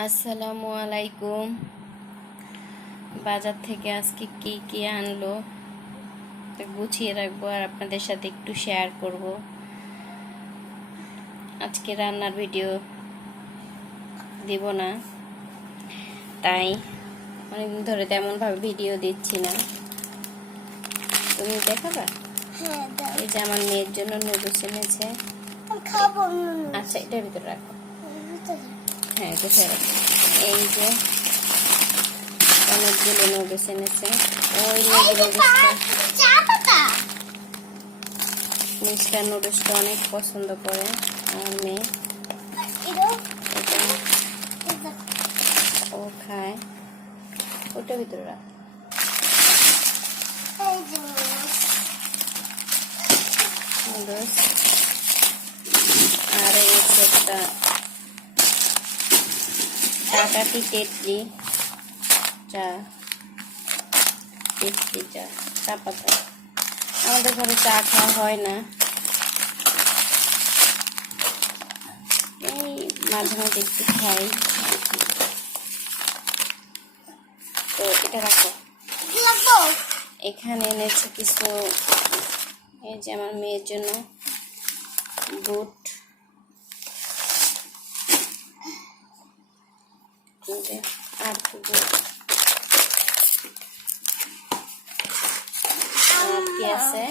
আসসালামু আলাইকুম। বাজার থেকে আজকে কি কি আনলো তা গুছিয়ে রাখব আর আপনাদের সাথে একটু শেয়ার করব। আজকে রান্নার ভিডিও দিব না তাই অনেকদিন ধরে তেমনভাবে ভিডিও দিচ্ছি না। তুমি দেখাবা? হ্যাঁ এই যে আমার মেয়ের জন্য নুডলস এনেছে। আচ্ছা এটার ভিতরে রাখো। হ্যাঁ কোথায় এই যে অনেকগুলো নুডলস এনেছে। ওই পাতা। নুডলসটা অনেক পছন্দ করে আমার মেয়ে। ও খায়। ওটার ভিতরে রাখ। নুডলস আর এই একটা টাটাটি টেটলি চা টেটলি চা চা পাতা। আমাদের ঘরে চা খাওয়া হয় না। এই মাঝে মাঝে একটু খাই। তো এটা রাখো। এখানে এনেছে কিছু, এই যে আমার মেয়ের জন্য বুট। যে আর কি বুট আর কি আছে?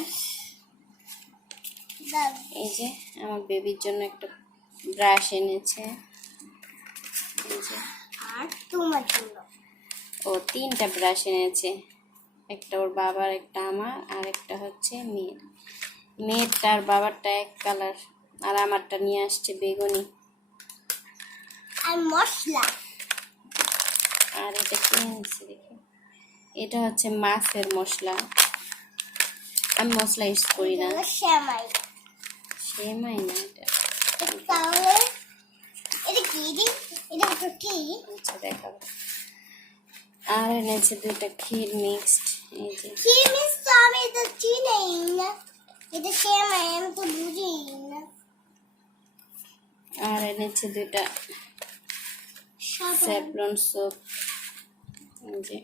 এই যে আমার বেবির জন্য একটা ব্রাশ এনেছে। এই যে। আর তোমার জন্য। ও তিনটা ব্রাশ এনেছে। একটা ওর বাবার একটা আমার আর একটা হচ্ছে মেয়ের। মেয়েরটা আর বাবারটা এক কালার আর আমারটা নিয়ে আসছে বেগুনি। আর মশলা। আর এটা কি এনেছে দেখি? এটা হচ্ছে মাছের মশলা। আমি মশলা ইউজ করি না। শ্যামাই সেমাই। না এটা। তাহলে এটা কি এটা আচ্ছা দেখাবো। আর এনেছে দুইটা ক্ষীর মিক্সড এই যে। কি মিস তো আমি এটা চিনি না। এটা আমি তো বুঝি না। আর এনেছে সাবান স্যাফরন সোপ যে,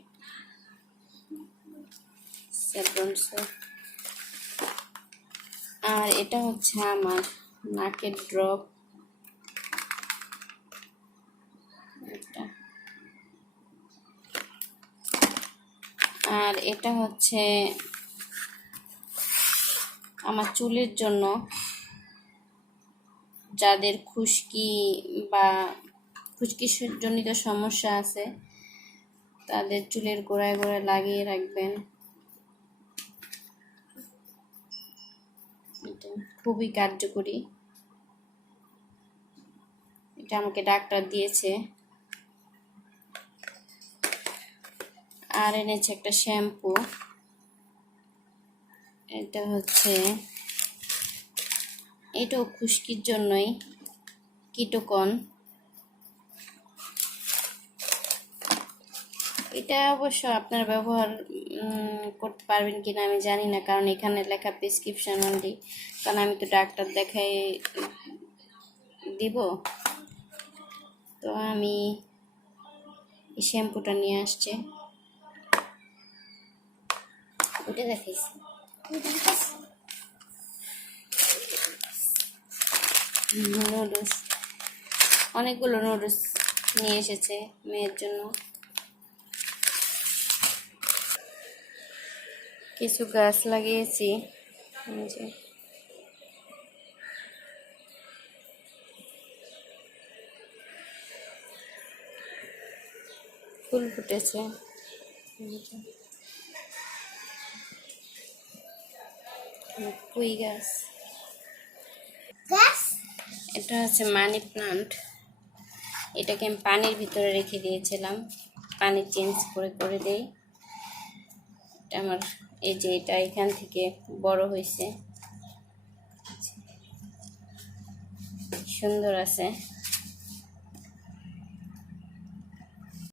স্যাফরন সোপ আর এটা হচ্ছে আমার নাকের ড্রপ। এটা। আর এটা হচ্ছে আমার চুলের জন্য যাদের খুশকি বা খুশকি জনিত সমস্যা আছে, তাদের চুলের গোড়ায় গোড়ায় লাগিয়ে রাখবেন। এটা খুবই কার্যকরী। এটা আমাকে ডাক্তার দিয়েছে। আর এনেছে একটা শ্যাম্পু। এটা হচ্ছে এটাও খুশকির জন্যই, কিটোকন। এটা অবশ্য আপনারা ব্যবহার করতে পারবেন কিনা আমি জানি না, কারণ এখানে লেখা প্রেসক্রিপশন অনলি কারণ আমি তো ডাক্তার দেখাই দিব। তো আমি এই শ্যাম্পুটা নিয়ে আসছে। ওটা দেখাইছি। নুডলস অনেকগুলো নুডলস নিয়ে এসেছে মেয়ের জন্য। কিছু গাছ লাগিয়েছি। যে। ফুল ফুটেছে। পুঁই গাছ? এটা হচ্ছে মানি প্লান্ট। এটাকে আমি পানির ভিতরে রেখে দিয়েছিলাম। পানি চেঞ্জ করে করে দেই। আমার এই যে এটা এখান থেকে বড় হয়েছে সুন্দর আছে।